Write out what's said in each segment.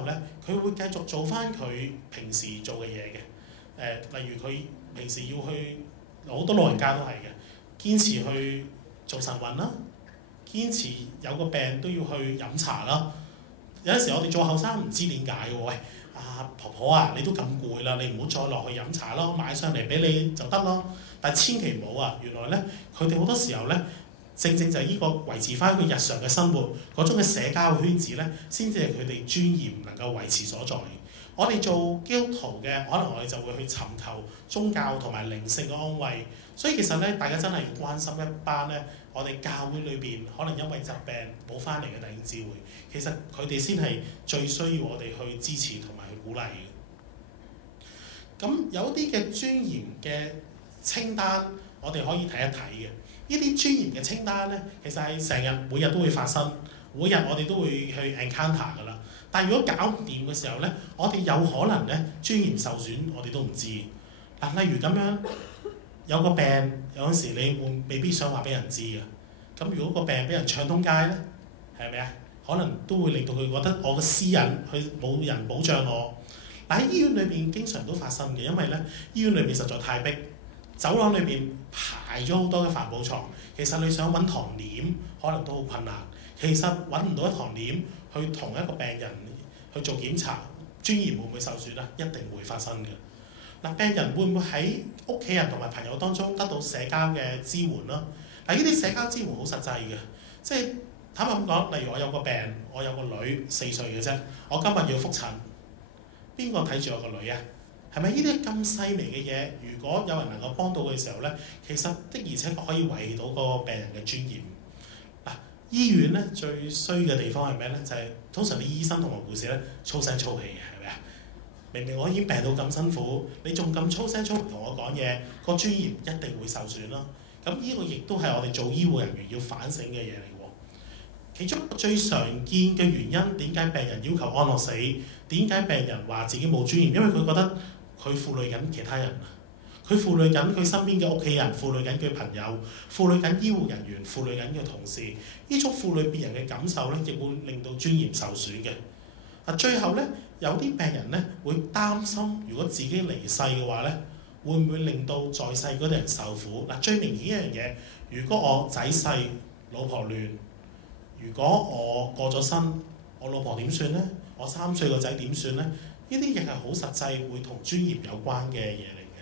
後咧，佢會繼續做翻佢平時做嘅嘢嘅。例如佢平時要去，好多老人家都係嘅，堅持去做晨運啦，堅持有個病都要去飲茶啦。有陣時我哋做後生唔知點解嘅喎，喂，婆婆啊，你都咁攰啦，你唔好再落去飲茶咯，買上嚟俾你就得咯。但係千祈唔好啊！原來咧，佢哋好多時候咧，正正就係呢個維持翻佢日常嘅生活嗰種嘅社交圈子咧，先至係佢哋尊嚴能夠維持所在。我哋做基督徒嘅，可能我哋就會去尋求宗教同埋靈性嘅安慰。所以其實咧，大家真係要關心一班咧，我哋教會裏邊可能因為疾病冇翻嚟嘅弟兄姊妹，其實佢哋先係最需要我哋去支持同埋去鼓勵嘅。咁有啲嘅尊嚴嘅清單，我哋可以睇一睇嘅。呢啲尊嚴嘅清單咧，其實係成日每日都會發生，每日我哋都會去 encounter 㗎啦。但係如果搞唔掂嘅時候咧，我哋有可能咧尊嚴受損，我哋都唔知。嗱，例如咁樣有個病，有陣時你未必想話俾人知嘅。咁如果個病俾人唱通街咧，係咪啊？可能都會令到佢覺得我嘅私隱，佢冇人保障我。嗱，喺醫院裏邊經常都發生嘅，因為咧醫院裏邊實在太逼，走廊裏邊排咗好多嘅帆布床。其實你想揾糖簾，可能都好困難。其實揾唔到一糖簾去同一個病人去做檢查，尊嚴會唔會受損啊？一定會發生嘅。嗱，病人會唔會喺屋企人同埋朋友當中得到社交嘅支援啦？嗱，呢啲社交支援好實際嘅，即係坦白咁講，例如我有個病，我有個女4歲嘅啫，我今日要覆診，邊個睇住我個女啊？係咪呢啲咁細微嘅嘢？如果有人能夠幫到佢嘅時候咧，其實的而且確可以維繫到個病人嘅尊嚴。嗱，醫院咧最衰嘅地方係咩咧？就係通常啲醫生同埋護士咧粗聲粗氣嘅，係咪啊？明明我已經病到咁辛苦，你仲咁粗聲粗氣同我講嘢，個尊嚴一定會受損咯。咁呢個亦都係我哋做醫護人員要反省嘅嘢嚟喎。其中最常見嘅原因，點解病人要求安樂死？點解病人話自己冇尊嚴？因為佢覺得佢負累緊其他人啊，佢負累緊佢身邊嘅屋企人，負累緊佢朋友，負累緊醫護人員，負累緊佢同事。呢種負累別人嘅感受咧，亦會令到尊嚴受損嘅。最後咧，有啲病人咧會擔心，如果自己離世嘅話咧，會唔會令到在世嗰啲人受苦？最明顯一樣嘢，如果我仔細，老婆亂，如果我過咗身，我老婆點算咧？我3歲個仔點算咧？呢啲亦係好實際，會同尊嚴有關嘅嘢嚟嘅。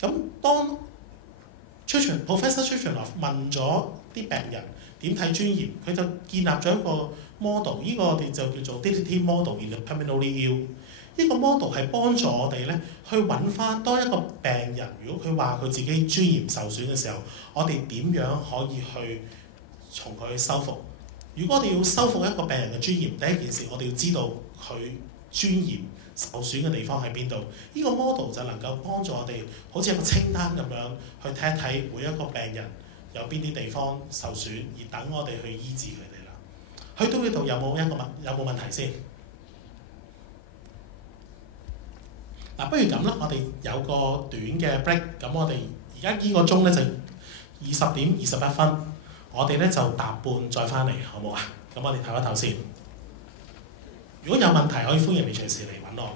咁當 Professor Churchland 問咗啲病人點睇尊嚴，佢就建立咗一個 model， 呢個我哋就叫做 Dignity Model in the Terminally Ill。呢個 model 係幫助我哋咧去揾翻當一個病人，如果佢話佢自己尊嚴受損嘅時候，我哋點樣可以去從佢修復？如果我哋要修復一個病人嘅尊嚴，第一件事我哋要知道佢尊嚴受損嘅地方喺邊度。呢個 model 就能夠幫助我哋，好似一個清單咁樣去睇一睇每一個病人有邊啲地方受損，而等我哋去醫治佢哋啦。去到呢度有冇問題先？不如咁啦，我哋有個短嘅 break，咁我哋而家呢個鐘咧就20點21分，我哋咧就搭半再翻嚟，好唔好啊？咁我哋唞一唞先。如果有問題，可以歡迎你隨時嚟揾我。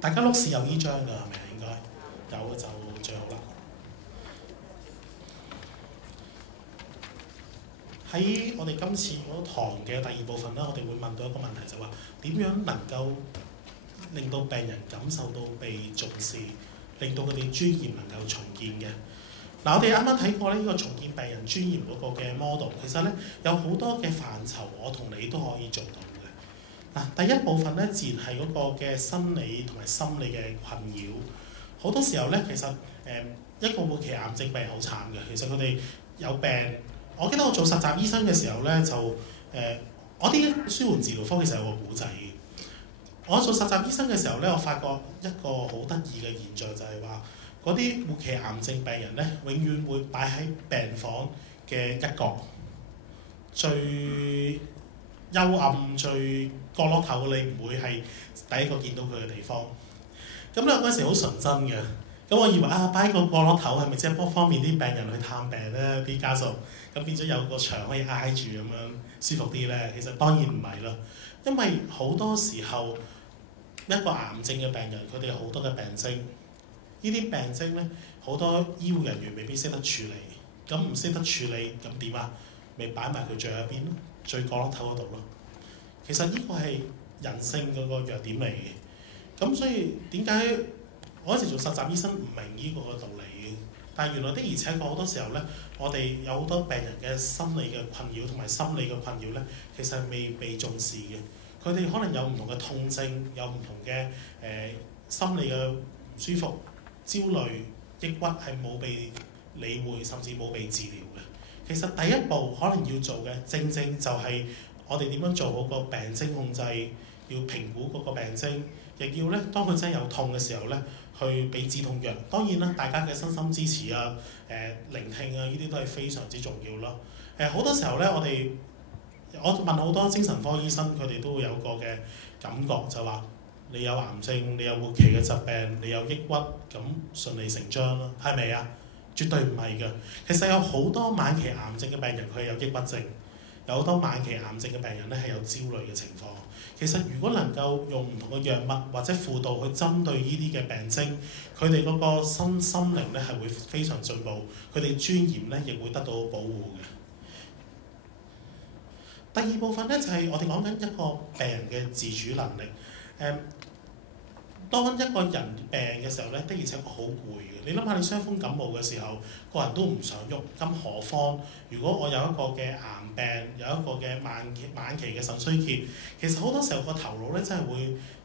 大家碌屎有呢張㗎，係咪啊？應該有就最好啦。喺我哋今次嗰堂嘅第2部分啦，我哋會問到一個問題，就話點樣能夠令到病人感受到被重視，令到佢哋尊嚴能夠重建嘅。我哋啱啱睇過呢個重建病人尊嚴嗰個嘅 model， 其實咧有好多嘅範疇，我同你都可以做到。第一部分咧，自然係嗰個嘅生理同埋心理嘅困擾。好多時候咧，其實一個末期癌症病人好慘嘅。其實佢哋有病，我記得我做實習醫生嘅時候咧，就我啲舒緩治療科其實有個古仔嘅。我做實習醫生嘅時候咧，我發覺一個好得意嘅現象，就係話嗰啲末期癌症病人咧，永遠會擺喺病房嘅一角，最幽暗、最角落頭，你唔會係第一個見到佢嘅地方。咁咧嗰陣時好純真嘅，咁我以為擺喺個角落頭係咪即係方便啲病人去探病咧？啲家屬咁變咗有個牆可以挨住咁樣舒服啲咧。其實當然唔係啦，因為好多時候一個癌症嘅病人，佢哋有好多嘅病徵，呢啲病徵咧好多醫護人員未必識得處理，咁唔識得處理咁點啊？咪擺埋佢最後一邊咯，最角落頭嗰度咯。其實呢個係人性嗰個弱點嚟嘅。咁所以點解我嗰時做實習醫生唔明呢個道理嘅？但係原來的而且確好多時候咧，我哋有好多病人嘅心理嘅困擾同埋心理嘅困擾咧，其實係未被重視嘅。佢哋可能有唔同嘅痛症，有唔同嘅心理嘅唔舒服、焦慮、抑鬱係冇被理會，甚至冇被治療嘅。其實第一步可能要做嘅，正正就係我哋點樣做好個病徵控制，要評估嗰個病徵。亦要咧，當佢真係有痛嘅時候咧，去俾止痛藥。當然啦，大家嘅身心支持啊、聆聽啊，呢啲都係非常之重要咯。好多時候咧，我問好多精神科醫生，佢哋都會有個嘅感覺，就話你有癌症，你有末期嘅疾病，你有抑鬱，咁順理成章啦，係咪啊？絕對唔係嘅。其實有好多晚期癌症嘅病人，佢係有抑鬱症；有好多晚期癌症嘅病人咧，係有焦慮嘅情況。其實如果能夠用唔同嘅藥物或者輔導去針對呢啲嘅病徵，佢哋嗰個心靈咧係會非常進步，佢哋尊嚴咧亦會得到保護嘅。第二部分咧就係我哋講緊一個病人嘅自主能力。當一個人病嘅時候咧，的而且確好攰嘅。你諗下，你傷風感冒嘅時候，個人都唔想喐，咁何況如果我有一個嘅癌病，有一個嘅晚期嘅腎衰竭，其實好多時候個頭腦咧真係會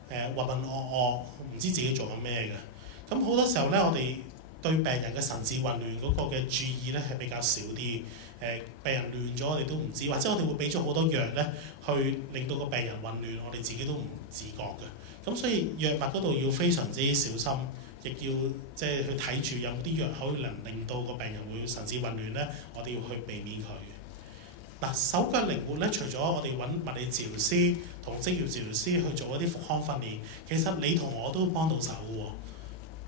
渾渾噩噩，唔知自己做緊咩嘅。咁好多時候咧，我哋對病人嘅神志混亂嗰個嘅注意咧係比較少啲。病人亂咗，我哋都唔知，或者我哋會俾咗好多藥咧，去令到個病人混亂，我哋自己都唔自覺嘅。咁所以藥物嗰度要非常之小心，亦要即係去睇住有冇啲藥可以能令到個病人會神志混亂咧，我哋要去避免佢。嗱，手腳靈活咧，除咗我哋揾物理治療師同職業治療師去做一啲復康訓練，其實你同我都幫到手嘅喎。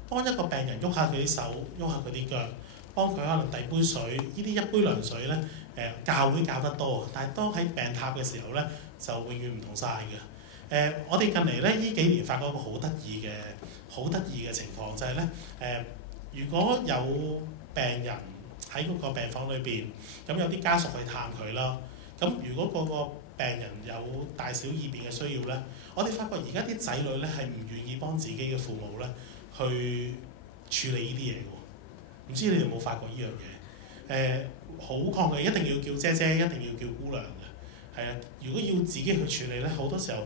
幫一個病人喐下佢啲手，喐下佢啲腳，幫佢可能遞杯水，呢啲一杯涼水咧，教會教得多，但係當喺病榻嘅時候咧，就永遠唔同晒嘅。我哋近嚟咧呢幾年發覺一個好得意嘅情況，就係咧如果有病人喺嗰個病房裏邊，咁有啲家屬去探佢啦，咁如果嗰個病人有大小異變嘅需要咧，我哋發覺而家啲仔女咧係唔願意幫自己嘅父母咧去處理呢啲嘢嘅。唔知你哋有冇發覺呢樣嘢？好抗拒，一定要叫姐姐，一定要叫姑娘嘅。係啊，如果要自己去處理咧，好多時候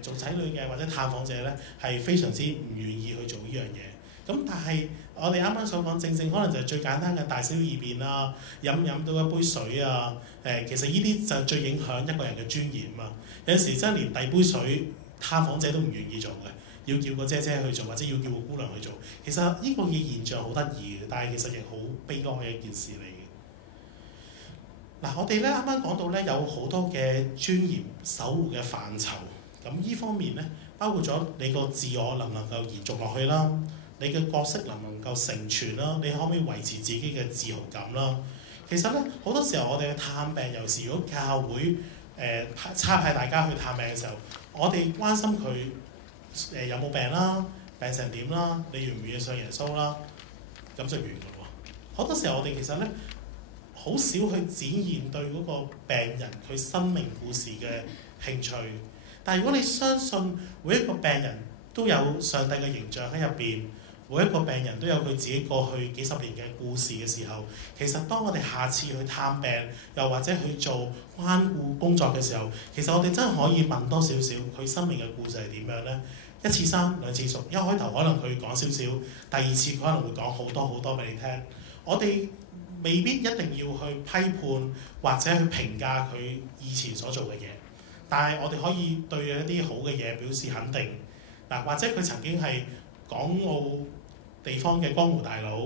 做仔女嘅或者探訪者咧係非常之唔願意去做呢樣嘢。咁但係我哋啱啱所講，正可能就係最簡單嘅大小異變啦，飲到一杯水啊，其實呢啲就最影響一個人嘅尊嚴啊。有陣時真係連遞杯水，探訪者都唔願意做嘅，要叫個姐姐去做，或者要叫個姑娘去做。其實呢個嘅現象好得意嘅，但係其實亦好悲哀嘅一件事嚟嘅。嗱，我哋咧啱啱講到咧有好多嘅尊嚴守護嘅範疇，咁呢方面咧包括咗你個自我能唔能夠延續落去啦，你嘅角色能唔能夠成全啦，你可唔可以維持自己嘅自豪感啦？其實咧好多時候我哋去探病，尤其是如果教會差派大家去探病嘅時候，我哋關心佢有冇病啦，病成點啦，你願唔願意信耶穌啦，咁就完㗎喎。好多時候我哋其實咧好少去展現對嗰個病人佢生命故事嘅興趣，但係如果你相信每一個病人都有上帝嘅形象喺入邊，每一個病人都有佢自己過去幾十年嘅故事嘅時候，其實當我哋下次去探病，又或者去做關顧工作嘅時候，其實我哋真係可以問多少少佢生命嘅故事係點樣呢？一次生兩次熟，一開頭可能佢講少少，第二次佢可能會講好多好多俾你聽。我哋未必一定要去批判或者去評價佢以前所做嘅嘢，但係我哋可以對一啲好嘅嘢表示肯定。嗱，或者佢曾經係港澳地方嘅江湖大佬，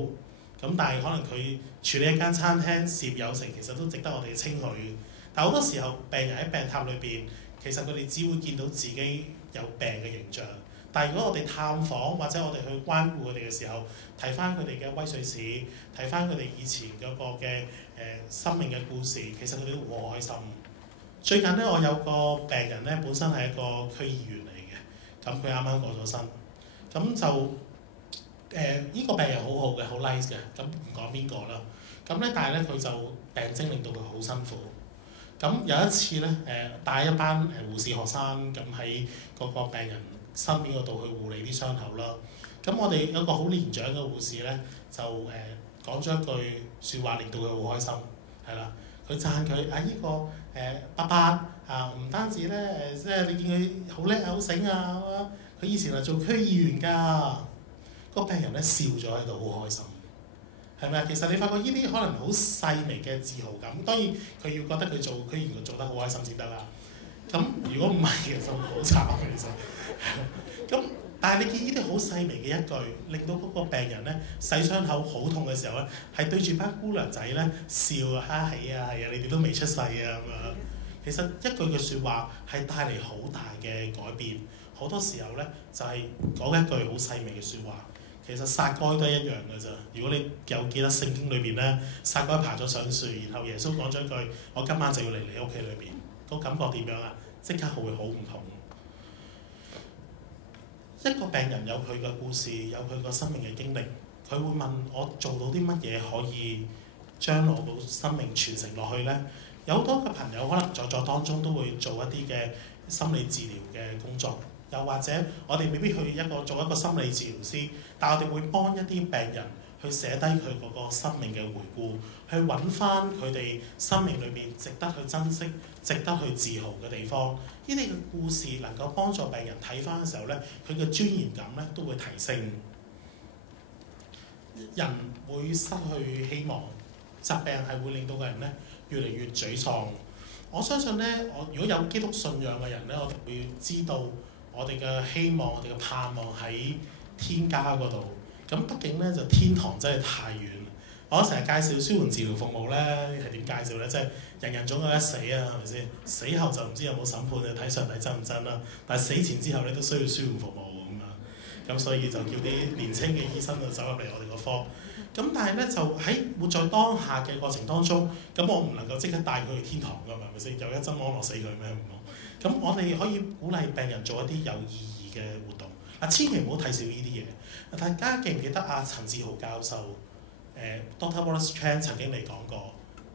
咁但係可能佢處理一間餐廳事業有成，其實都值得我哋稱許。但好多時候病人喺病榻裏邊，其實佢哋只會見到自己有病嘅形象。但係如果我哋探訪或者我哋去關顧佢哋嘅時候，睇翻佢哋嘅威水史，睇翻佢哋以前嗰個嘅生命嘅故事，其實佢哋都好開心。最近咧，我有個病人咧，本身係一個區議員嚟嘅，咁佢啱啱過咗身，咁就呢個病人好好嘅，好 nice 嘅，咁唔講邊個啦。咁咧，但係咧佢就病徵令到佢好辛苦。咁有一次咧，帶一班護士學生咁喺嗰個病人身邊嗰度去護理啲傷口啦。咁我哋有個好年長嘅護士咧，就講咗一句説話，令到佢好開心，係啦。佢讚佢啊！呢個伯伯啊，唔單止咧即係你見佢好叻啊、好醒啊咁樣。佢以前係做區議員㗎。個病人咧笑咗喺度，好開心，係咪啊？其實你發覺呢啲可能好細微嘅自豪感，當然佢要覺得佢做區議員做得好開心先得啦。咁如果唔係，其實好慘其實。咁但係你見呢啲好細微嘅一句，令到嗰個病人咧洗傷口好痛嘅時候咧，係對住班姑娘仔咧笑啊，係啊係啊，你哋都未出世啊咁樣。其實一句嘅説話係帶嚟好大嘅改變。好多時候咧就係講一句好細微嘅説話。其實撒該都係一樣嘅咋。如果你有記得聖經裏邊咧，撒該爬咗上樹，然後耶穌講咗一句：我今晚就要嚟你屋企裏邊，個感覺點樣啊？即刻會好唔同。一個病人有佢嘅故事，有佢個生命嘅經歷，佢會問我做到啲乜嘢可以將我個生命傳承落去咧？有好多嘅朋友可能在座當中都會做一啲嘅心理治療嘅工作。又或者我哋未必去做一個心理治療師，但我哋會幫一啲病人去寫低佢嗰個生命嘅回顧，去揾翻佢哋生命裏邊值得去珍惜、值得去自豪嘅地方。呢啲嘅故事能夠幫助病人睇翻嘅時候咧，佢嘅尊嚴感咧都會提升。人會失去希望，疾病係會令到個人咧越嚟越沮喪。我相信咧，如果有基督信仰嘅人咧，我哋會知道。我哋嘅希望，我哋嘅盼望喺天家嗰度。咁畢竟咧，就天堂真係太遠。我成日介紹舒緩治療服務咧，係點介紹咧？即係人人總有一死啊，係咪先？死後就唔知有冇審判啊，睇上帝真唔真啦。但係死前之後咧，都需要舒緩服務咁樣。咁所以就叫啲年輕嘅醫生就走入嚟我哋個科。咁但係咧，就喺活在當下嘅過程當中，咁我唔能夠即刻帶佢去天堂㗎嘛，係咪先？有一針安樂死佢咩？咁我哋可以鼓勵病人做一啲有意義嘅活動。千祈唔好睇少呢啲嘢。大家記唔記得陳志豪教授Dr. Wallace Chan 曾經嚟講過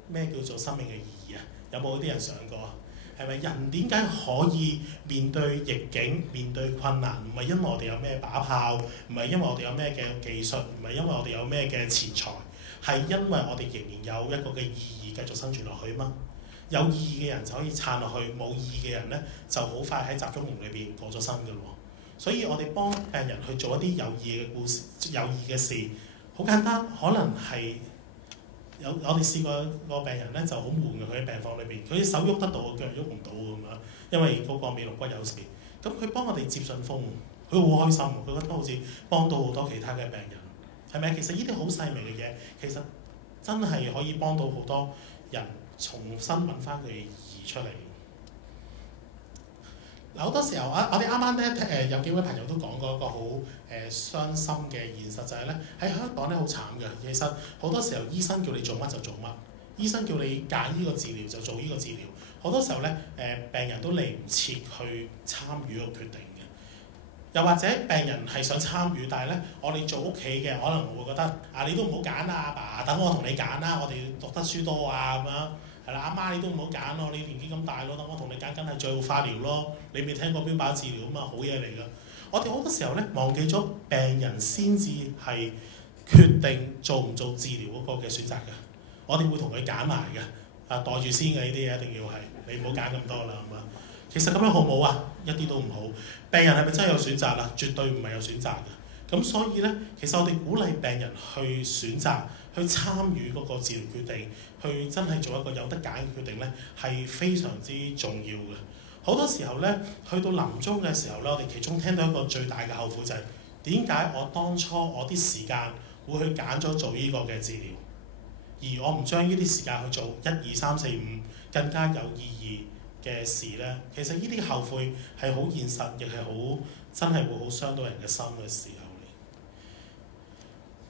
咩叫做生命嘅意義啊？有冇啲人想過啊？係咪人點解可以面對逆境、面對困難？唔係因為我哋有咩把炮，唔係因為我哋有咩嘅技術，唔係因為我哋有咩嘅錢財，係因為我哋仍然有一個嘅意義繼續生存落去嘛。有意義嘅人就可以撐落去，冇意義嘅人咧就好快喺集中營裏邊過咗身㗎咯。所以我哋幫病人去做一啲有意義嘅故事、有意義嘅事，好簡單。可能係我哋試過個病人咧就好悶嘅，佢喺病房裏邊，佢手喐得到，腳喐唔到咁樣，因為嗰個尾龍骨有事。咁佢幫我哋接信封，佢好開心，佢覺得好似幫到好多其他嘅病人，係咪？其實呢啲好細微嘅嘢，其實真係可以幫到好多人。重新揾翻佢嘅意義出嚟。好多時候我哋啱啱咧有幾位朋友都講過一個好傷心嘅現實，就係咧喺香港咧好慘嘅。其實好多時候醫生叫你做乜就做乜，醫生叫你揀呢個治療就做呢個治療。好多時候咧病人都嚟唔切去參與個決定嘅。又或者病人係想參與，但係咧我哋做屋企嘅可能會覺得你都唔好揀啦，阿爸，等我同你揀啦，我哋讀得書多啊咁樣。係啦，阿媽你都唔好揀咯，你年紀咁大咯，等我同你揀，梗係最好化療咯。你未聽過標靶治療啊嘛，好嘢嚟㗎。我哋好多時候咧忘記咗病人先至係決定做唔做治療嗰個嘅選擇㗎。我哋會同佢揀埋嘅，袋住先嘅呢啲嘢一定要係，你唔好揀咁多啦咁啊。其實咁樣好唔好啊？一啲都唔好。病人係咪真係有選擇啊？絕對唔係有選擇嘅。咁所以咧，其實我哋鼓勵病人去選擇。去參與嗰個治療決定，去真係做一個有得揀嘅決定咧，係非常之重要嘅。好多時候咧，去到臨終嘅時候咧，我哋其中聽到一個最大嘅後悔就係點解我當初我啲時間會去揀咗做呢個嘅治療，而我唔將呢啲時間去做1、2、3、4、5更加有意義嘅事咧，其實呢啲後悔係好現實，亦係好真係會好傷到人嘅心嘅時候嚟。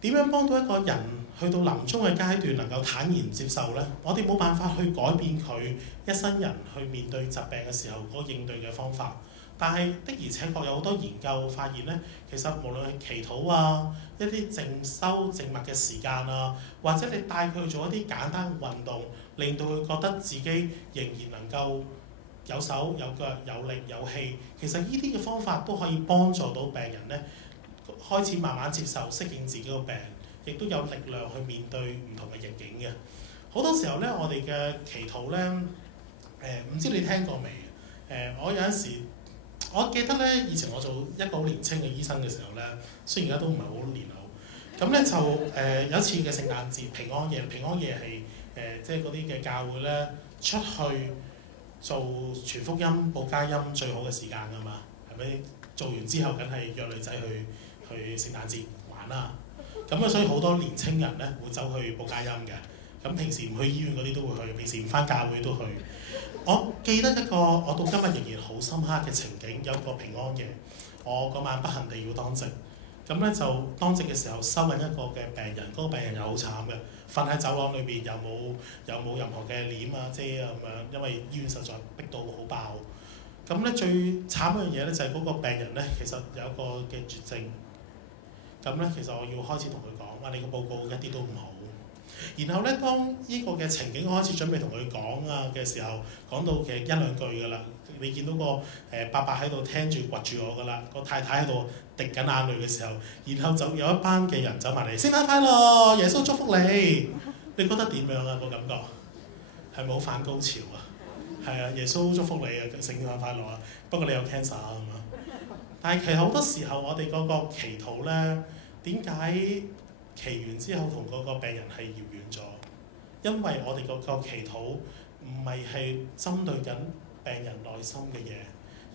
點樣幫到一個人去到臨終嘅階段能夠坦然接受咧？我哋冇辦法去改變佢一生人去面對疾病嘅時候嗰個應對嘅方法。但係的而且確有好多研究發現咧，其實無論係祈禱啊、一啲靜修靜默嘅時間啊，或者你帶佢去做一啲簡單嘅運動，令到佢覺得自己仍然能夠有手有腳有力有氣，其實呢啲嘅方法都可以幫助到病人咧開始慢慢接受適應自己個病，亦都有力量去面對唔同嘅逆境嘅。好多時候咧，我哋嘅祈禱咧，唔知你聽過未？我有陣時。我記得咧，以前我做一個好年輕嘅醫生嘅時候咧，雖然而家都唔係好年老，咁咧就有一次嘅聖誕節平安夜係即係嗰啲嘅教會咧出去做傳福音、報佳音最好嘅時間㗎嘛，係咪？做完之後梗係約女仔去聖誕節玩啦，咁啊所以好多年青人咧會走去報佳音嘅，咁平時唔去醫院嗰啲都會去，平時唔返教會都去。我記得一個我到今日仍然好深刻嘅情景，有個平安夜，我嗰晚不幸地要當值，咁咧就當值嘅時候收緊一個嘅病人，嗰個病人又好慘嘅，瞓喺走廊裏邊，又冇任何嘅簾啊遮啊咁樣，因為醫院實在逼到好爆。咁咧最慘嗰樣嘢咧就係嗰個病人咧其實有一個嘅絕症，咁咧其實我要開始同佢講話，你個報告一啲都唔好。然後咧，當呢個嘅情景開始準備同佢講啊嘅時候，講到嘅一兩句㗎啦，你見到個伯伯喺度聽住掘住我㗎啦，個太太喺度滴緊眼淚嘅時候，然後就有一班嘅人走埋嚟，聖誕快樂，耶穌祝福你，你覺得點樣啊？個感覺係咪好反高潮啊？係啊，耶穌祝福你啊，聖誕快樂啊！不過你有 cancer 啊嘛。但係其實好多時候我哋嗰個祈禱咧，點解？祈完之後同嗰個病人係遙遠咗，因為我哋個祈禱唔係針對緊病人內心嘅嘢，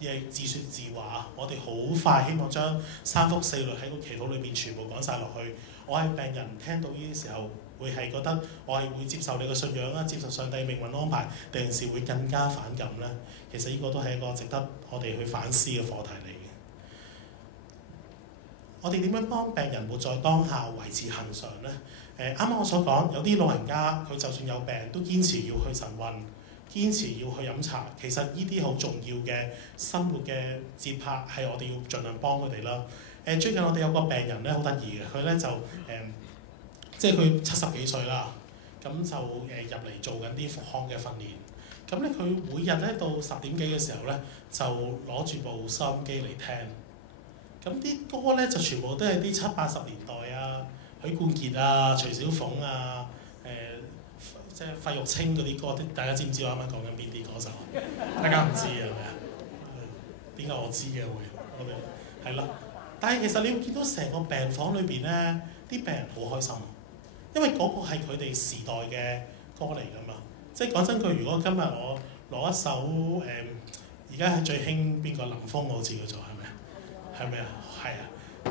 而係自説自話。我哋好快希望將三福四律喺個祈禱裏邊全部講晒落去。我係病人，聽到呢啲時候會係覺得我係會接受你嘅信仰啊，接受上帝命運安排，定是會更加反感咧？其實呢個都係一個值得我哋去反思嘅課題嚟。我哋點樣幫病人活在當下，維持恆常咧？啱啱我所講，有啲老人家佢就算有病，都堅持要去晨運，堅持要去飲茶。其實呢啲好重要嘅生活嘅節拍，係我哋要盡量幫佢哋啦。最近我哋有個病人咧，好得意嘅，佢咧就即係佢70幾歲啦，咁就入嚟做緊啲復康嘅訓練。咁咧佢每日咧到10點幾嘅時候咧，就攞住部收音機嚟聽。咁啲歌咧就全部都係啲70、80年代啊，許冠傑啊、徐小鳳啊、即係費玉清嗰啲歌，大家知唔知我啱啱講緊邊啲歌手？大家唔知係咪啊？點解我知嘅會？我哋係咯。但係其實你會見到成個病房裏邊咧，啲病人好開心，因為嗰個係佢哋時代嘅歌嚟㗎嘛。即係講真句，如果今日我攞一首而家係最興邊個林峯好似叫做係咪？係咪啊？係啊！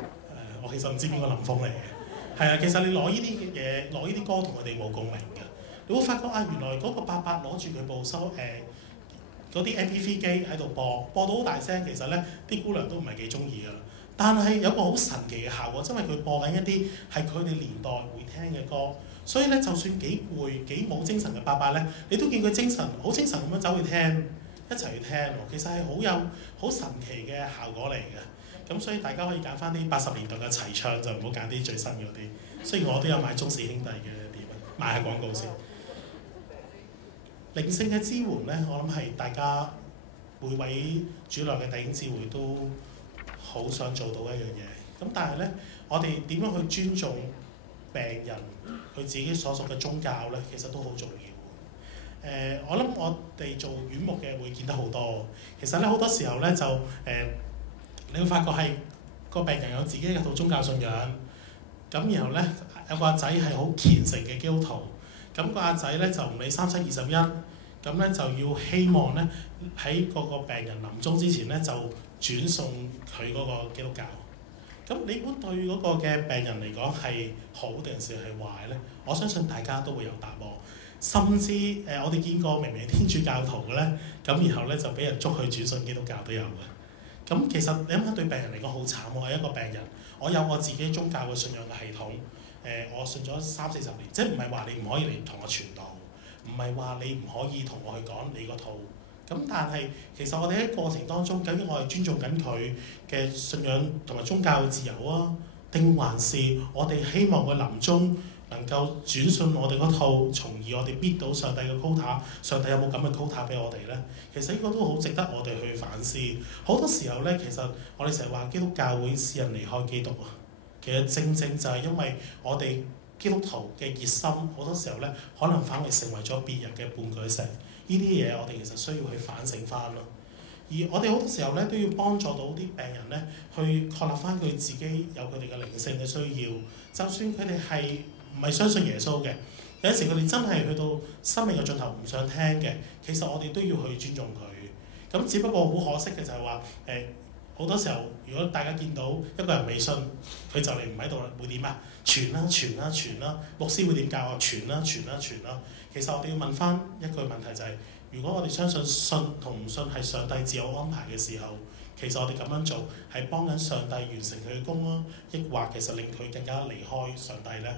我其實唔知邊個林峯嚟嘅。係啊，其實你攞呢啲嘢，攞呢啲歌同佢哋冇共鳴嘅。你會發覺啊，原來嗰個伯伯攞住佢部嗰啲 MP3 機喺度播到好大聲，其實咧啲姑娘都唔係幾中意㗎。但係有個好神奇嘅效果，因為佢播緊一啲係佢哋年代會聽嘅歌，所以咧就算幾攰幾冇精神嘅伯伯咧，你都見佢好精神咁樣走去聽，一齊去聽喎。其實係好神奇嘅效果嚟嘅。咁所以大家可以揀翻啲80年代嘅齊唱，就唔好揀啲最新嗰啲。雖然我都有買中氏兄弟嘅碟，賣下廣告先。靈性嘅支援咧，我諗係大家每位主內嘅弟兄姊妹都好想做到一樣嘢。咁但係咧，我哋點樣去尊重病人佢自己所屬嘅宗教咧，其實都好重要。我諗我哋做院牧嘅會見得好多。其實咧好多時候咧就你會發覺係個病人有自己嘅一套宗教信仰，咁然後咧有個阿仔係好虔誠嘅基督徒，咁個阿仔咧就唔理37、21，咁咧就要希望咧喺嗰個病人臨終之前咧就轉送佢嗰個基督教。咁你估對嗰個嘅病人嚟講係好定係壞咧？我相信大家都會有答案。甚至我哋見過明明天主教徒嘅咧，咁然後咧就俾人捉去轉信基督教都有嘅。咁其實你諗下對病人嚟講好慘喎，我係一個病人，我有我自己宗教嘅信仰嘅系統，我信咗30-40年，即係唔係話你唔可以嚟同我傳道，唔係話你唔可以同我去講你個套。咁但係其實我哋喺過程當中，究竟我係尊重緊佢嘅信仰同埋宗教嘅自由啊，定還是我哋希望佢臨終能夠轉信我哋嗰套，從而我哋搣到上帝嘅 quota， 上帝有冇咁嘅 quota 俾我哋咧？其實呢個都好值得我哋去反思。好多時候咧，其實我哋成日話基督教會使人離開基督啊，其實正正就係因為我哋基督徒嘅熱心，好多時候咧可能反而成為咗別人嘅絆腳石。呢啲嘢我哋其實需要去反省翻咯。而我哋好多時候咧都要幫助到啲病人咧，去確立翻佢自己有佢哋嘅靈性嘅需要。就算佢哋係唔係相信耶穌嘅，有陣時佢哋真係去到生命嘅盡頭唔想聽嘅，其實我哋都要去尊重佢。咁只不過好可惜嘅就係話好多時候，如果大家見到一個人未信，佢就嚟唔喺度啦，會點啊？傳啦傳啦傳啦，牧師會點教啊？傳啦傳啦傳啦。其實我哋要問翻一句問題就係：如果我哋相信信同唔信係上帝自有安排嘅時候，其實我哋咁樣做係幫緊上帝完成佢嘅工啊，抑或其實令佢更加離開上帝咧？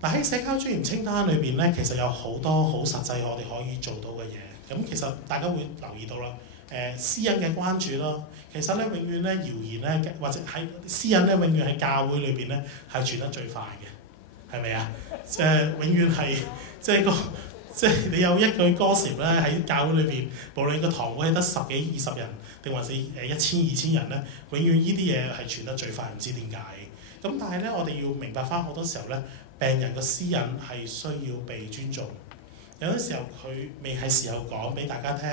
嗱，喺社交尊嚴清單裏邊咧，其實有好多好實際我哋可以做到嘅嘢。咁其實大家會留意到啦。私隱嘅關注咯，其實咧永遠咧謠言咧，或者喺私隱咧永遠喺教會裏邊咧係傳得最快嘅，係咪啊？永遠係即係你有一句gossip咧喺教會裏邊，無論個堂會係得10幾20人，定還是1000、2000人咧，永遠呢啲嘢係傳得最快，唔知點解。咁但係咧，我哋要明白翻好多時候咧，病人嘅私隱係需要被尊重。有啲時候佢未係時候講俾大家聽。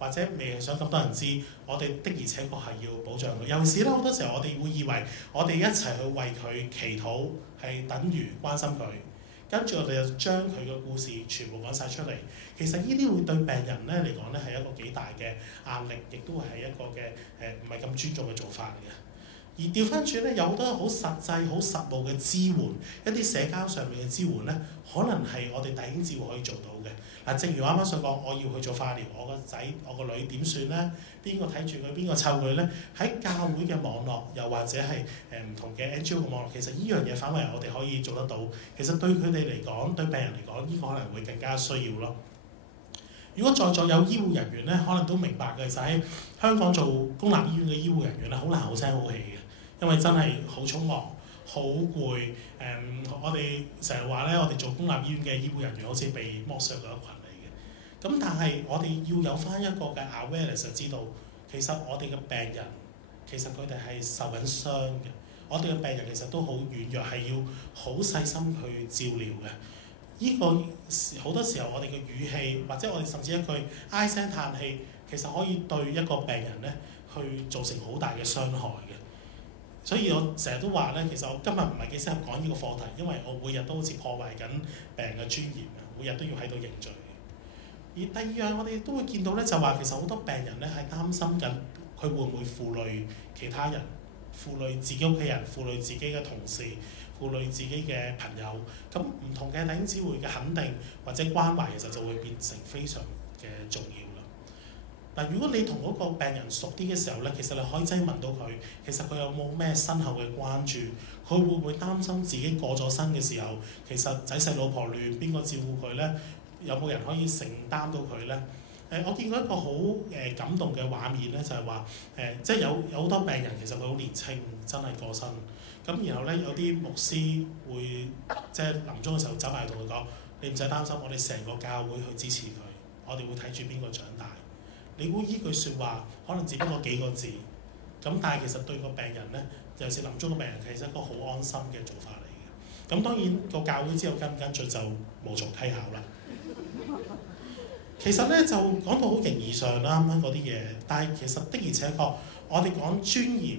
或者未係想咁多人知，我哋的而且確係要保障佢。尤其是咧，好多時候我哋會以為我哋一齊去為佢祈禱係等於關心佢，跟住我哋就將佢嘅故事全部講晒出嚟。其實呢啲會對病人咧嚟講咧係一個幾大嘅壓力，亦都係一個嘅唔係咁尊重嘅做法嚟嘅。而調翻轉咧，有好多好實際、好實務嘅支援，一啲社交上面嘅支援咧，可能係我哋弟兄姊妹可以做到嘅。嗱，正如我啱啱所講，我要去做化療，我個仔、我個女點算咧？邊個睇住佢？邊個湊佢咧？喺教會嘅網絡，又或者係唔同嘅 NGO 嘅網絡，其實呢樣嘢反為我哋可以做得到。其實對佢哋嚟講，對病人嚟講，呢個可能會更加需要咯。如果在座有醫護人員咧，可能都明白嘅，其實喺香港做公立醫院嘅醫護人員咧，好難好聲好氣嘅，因為真係好匆忙、好攰。我哋成日話咧，我哋做公立醫院嘅醫護人員好似被剝削嘅一群嚟嘅。咁但係我哋要有翻一個嘅 awareness，就知道其實我哋嘅病人其實佢哋係受緊傷嘅。我哋嘅病人其實都好軟弱，係要好細心去照料嘅。呢個好多時候我哋嘅語氣，或者我哋甚至一句唉聲嘆氣，其實可以對一個病人咧去造成好大嘅傷害嘅。所以我成日都話咧，其實我今日唔係幾適合講呢個課題，因為我每日都好似破壞緊病人嘅尊嚴啊，每日都要喺度認罪。而第二樣我哋都會見到咧，就話其實好多病人咧係擔心緊佢會唔會負累其他人，負累自己屋企人，負累自己嘅同事，負累自己嘅朋友。咁唔同嘅弟兄姊妹嘅肯定或者關懷，其實就會變成非常嘅重要啦。嗱，如果你同嗰個病人熟啲嘅時候咧，其實你可以真係問到佢，其實佢有冇咩身後嘅關注？佢會唔會擔心自己過咗身嘅時候，其實仔細老婆亂，邊個照顧佢咧？有冇人可以承擔到佢咧？我見過一個好感動嘅畫面咧，就係話即係有好多病人其實佢好年青，真係過身。咁然後咧有啲牧師會即係臨終嘅時候走埋同佢講：你唔使擔心，我哋成個教會去支持佢，我哋會睇住邊個長大。你估依句説話可能只不過幾個字，咁但係其實對個病人咧，尤其是臨終嘅病人，其實一個好安心嘅做法嚟嘅。咁當然個教會之後跟唔跟進就無從稽考啦。其實咧就講到好形而上啦，咁樣嗰啲嘢，但係其實的而且確，我哋講尊嚴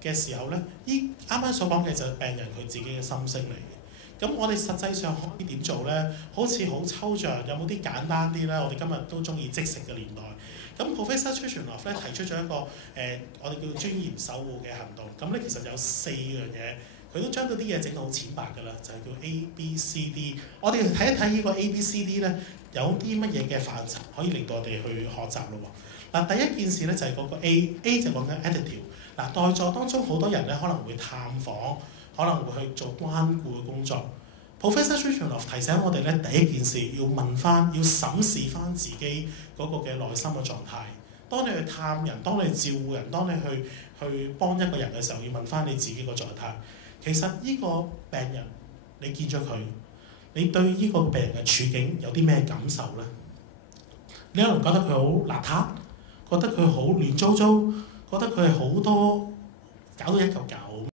嘅時候咧，依啱啱所講嘅就係病人佢自己嘅心聲嚟嘅。咁我哋實際上可以點做咧？好似好抽象，有冇啲簡單啲咧？我哋今日都中意即食嘅年代。咁 Professor Trishanoff 咧提出咗一個我哋叫尊嚴守護嘅行動。咁咧其實有4樣嘢佢都將嗰啲嘢整到好淺白㗎啦，就係叫 A、B、C、D。我哋睇一睇呢個 A、B、C、D 咧，有啲乜嘢嘅範疇可以令到我哋去學習咯喎。嗱，第一件事咧就係嗰個 A 就講緊 attitude。嗱，在座當中好多人咧可能會探訪，可能會去做關顧嘅工作。Professor Shuchinov 提醒我哋咧，第一件事要問翻，要審視翻自己嗰個嘅內心嘅狀態。當你去探人，當你照顧人，當你去幫一個人嘅時候，要問翻你自己個狀態。其實呢個病人，你見咗佢，你對呢個病人嘅處境有啲咩感受咧？你可能覺得佢好邋遢，覺得佢好亂糟糟，覺得佢係好多搞到一嚿嚿咁